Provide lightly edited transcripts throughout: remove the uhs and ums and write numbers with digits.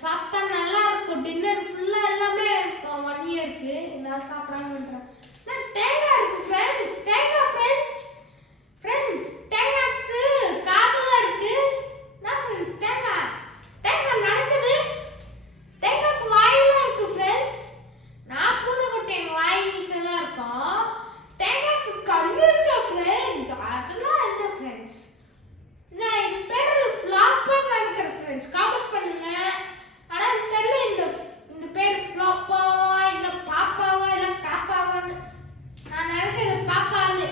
சாப்பிட்டா நல்லா இருக்கும். டின்னர் ஃபுல்லா எல்லாமே இருக்கும். 1 இயருக்கு எல்லாரும் சாப்பிடாங்கன்றேன். தேங்காய் இருக்கு ஃப்ரெண்ட்ஸ். தேங்காய் ஃப்ரெண்ட்ஸ். ஃப்ரெண்ட்ஸ் தேங்காய்க்கு காதுல இருக்கு. நான் ஃப்ரெண்ட்ஸ் தேங்காய் நடக்குது. தேங்காய்க்கு வாயில இருக்கு ஃப்ரெண்ட்ஸ். நான் பூனைக்குட்டி எங்க வாய் மீசெல்லாம் இருக்கும். தேங்காய்க்கு கண்ணு இருக்கு ஃப்ரெண்ட்ஸ். அதெல்லாம் என்ன ஃப்ரெண்ட்ஸ்? நான் இது பேர் ஃப்ளாப்பா நினைக்கிறேன் ஃப்ரெண்ட்ஸ். காமெண்ட் பண்ணுங்க. ஆனா தெரியல இந்த பேர் ஃப்ளாப்பாவா இல்ல பாப்பாவா இல்ல காப்பாவான்னு. நான் நினைக்கிறது பாப்பான்னு.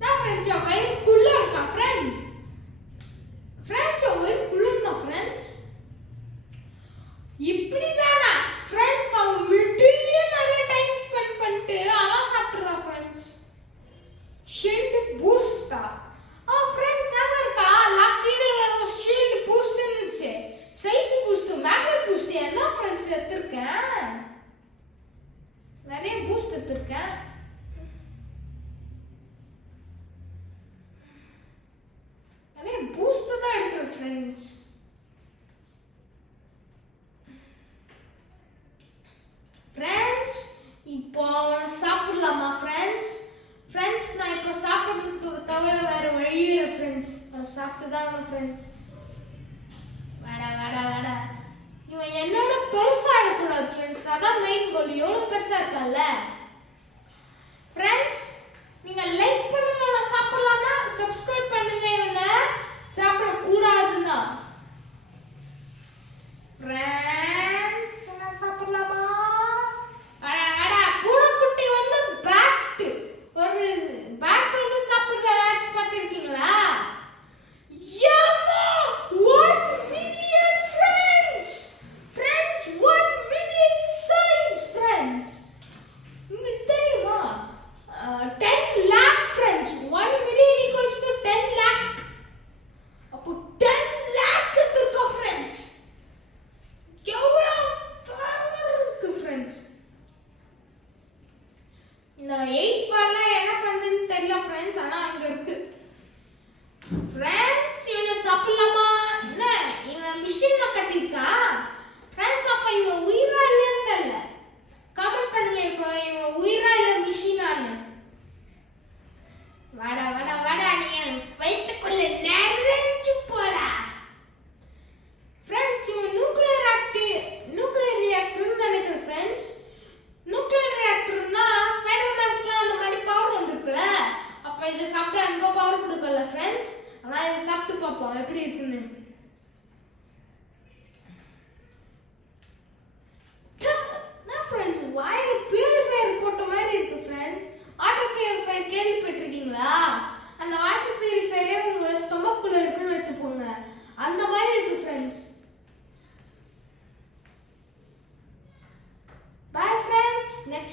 நான் ஃப்ரெண்ட்ஸ் வயிறுக்குள்ள இருக்கா ஃப்ரெண்ட்ஸ். ஃப்ரெண்ட்ஸ் வயிறுக்குள்ள இருக்கா ஃப்ரெண்ட்ஸ். இப்படிதானா ஃப்ரெண்ட்ஸ்? அவன் மிடில்லே நிறைய டைம் ஸ்பெண்ட் பண்ணிட்டு அதான் சாப்பிட்றா ஃப்ரெண்ட்ஸ். ஷீல்டு பூஸ்டா? ஃப்ரெண்ட்ஸ் அங்க இருக்கா? லாஸ்ட் இயர்ல ஒரு ஷீல்டு பூஸ்ட் இருந்துச்சு. Size boost, magnet boost. என்ன ஃப்ரெண்ட்ஸ் எடுத்திருக்கேன்? நிறைய பூஸ்ட் எடுத்திருக்கேன். நிறைய பூஸ்ட் தான் எடுக்கிறேன் ஃப்ரெண்ட்ஸ். ஃப்ரெண்ட்ஸ் இப்போ அவனை சாப்பிடலாமா ஃப்ரெண்ட்ஸ்? ஃப்ரெண்ட்ஸ் நான் இப்போ சாப்பிட்றதுக்கு தவிர வேற வழியே இல்லை ஃப்ரெண்ட்ஸ். அவன் சாப்பிட்டு தான் ஃப்ரெண்ட்ஸ். வேடா இவன் என்னோட பெருசா இருக்கக்கூடாது ஃப்ரெண்ட்ஸ். அதான் மெயின் கோல். எவ்வளோ பெருசா இருக்கல்ல ஃப்ரெண்ட்ஸ். நீங்க லைக் பண்ணுங்க. நான் சாப்பிடலாமா? சப்ஸ்கிரைப் பண்ணுங்க. இவனை சாப்பிடக்கூடாதுன்னா ஃப்ரெண்ட்ஸ் நான் சாப்பிடலாமா? பூனைக்குட்டி வந்து பேட் ஒரு பேட் வந்து சாப்பிடுறது ஏதாச்சும் பார்த்துருக்கீங்களா? 1 million friends. Friends 1 million size friends. உங்களுக்கு தெரியுமா? 10 lakh friends. 1 million equals to 10 lakh. அப்போ 10 lakh இருக்கா ஃப்ரெண்ட்ஸ். எவ்வளவு பவர் இருக்கு ஃப்ரெண்ட்ஸ். இந்த 8 பால்ல என்ன பண்றதுன்னு தெரியல ஃப்ரெண்ட்ஸ். ஆனா அங்க இருக்கு ஃப்ரெண்ட்ஸ். இவனை சாப்பிடலாமா? என்ன இவன் மிஷின்ல கட்டியிருக்கா ஃப்ரெண்ட்ஸ்? அப்ப இவன் உயிரா இல்லையான்னு தெரியல. கமெண்ட் பண்ணுங்க இப்போ இவன் உயிரா இல்ல மிஷினான்னு. வாடா நீ வயிற்றுக்குள்ள நிறைஞ்சு போடா ஃப்ரெண்ட்ஸ். இவன் நியூக்ளியர் ரியாக்டர்னு நினைக்கிறேன் ஃப்ரெண்ட்ஸ். நியூக்ளியர் ரியாக்டர்னா ஸ்பைடர்மேனுக்குலாம் அந்த மாதிரி பவர் வந்துருக்குல்ல. அப்ப இதை சாப்பிட்டா எனக்கு பவர் கொடுக்கல ஃப்ரெண்ட்ஸ். ஆனா இதை சாப்பிட்டு பார்ப்போம் எப்படி இருக்குன்னு. ஃப்ரெண்ட்ஸ் வாயில பியூரிஃபையர் போட்ட மாதிரி இருக்கு ஃப்ரெண்ட்ஸ். வாட்டர் பியூரிஃபையர் கேள்விப்பட்டிருக்கீங்களா? அந்த வாட்டர் பியூரிஃபையரே உங்க ஸ்டொமக்குள்ள இருக்குன்னு வச்சுப்போங்க. அந்த மாதிரி இருக்கு ஃப்ரெண்ட்ஸ். Bye friends. Next